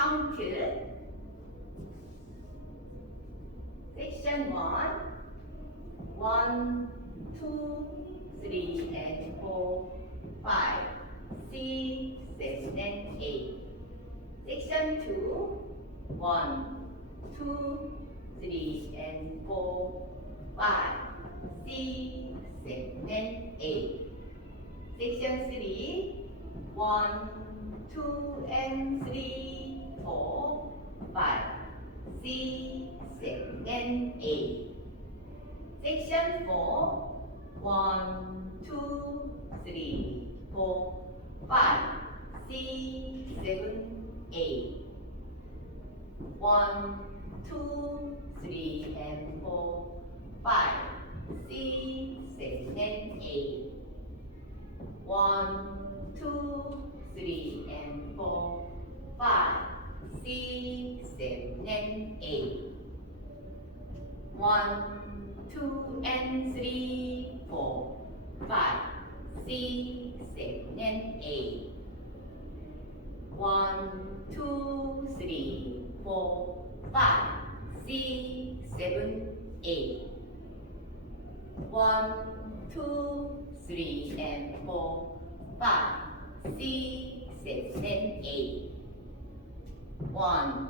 count section 1 1 2 3 and 4 5 6 7 and 8 section 2 1 2 3 and 4 5 6 7 and 8 section 3 1 2 and 3 4 5 6 7 and 8 section 4 1 2 3 4 5 6 7 8 1 2 3 and 4 5 6 7 and 8 1 2 3 and 4 5 6 7 and 8 1 2 and 3 4 5 6 7 and 8 1 2 3 4 5 6 7 8 1 2 3 and 4 5 6 7 and 8 1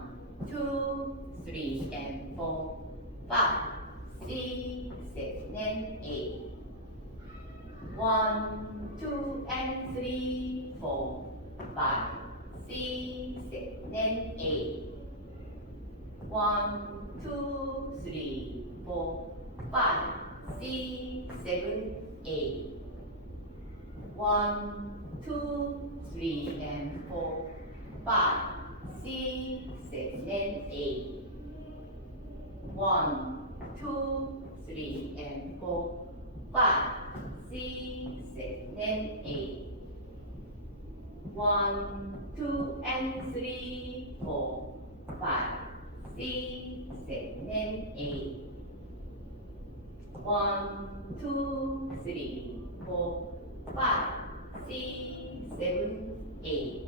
2 3 and 4 5 6 7 and 8 1 2 and 3 4 5 6 7 and 8 1 2 3 4 5 6 7 8 1 2 3 and 4 5 6 7 and 8 1 2 3 and 4 5 6 7 and 8 1 2 and 3 4 5 6 7 and 8 1 2 3 4 5 6 7 8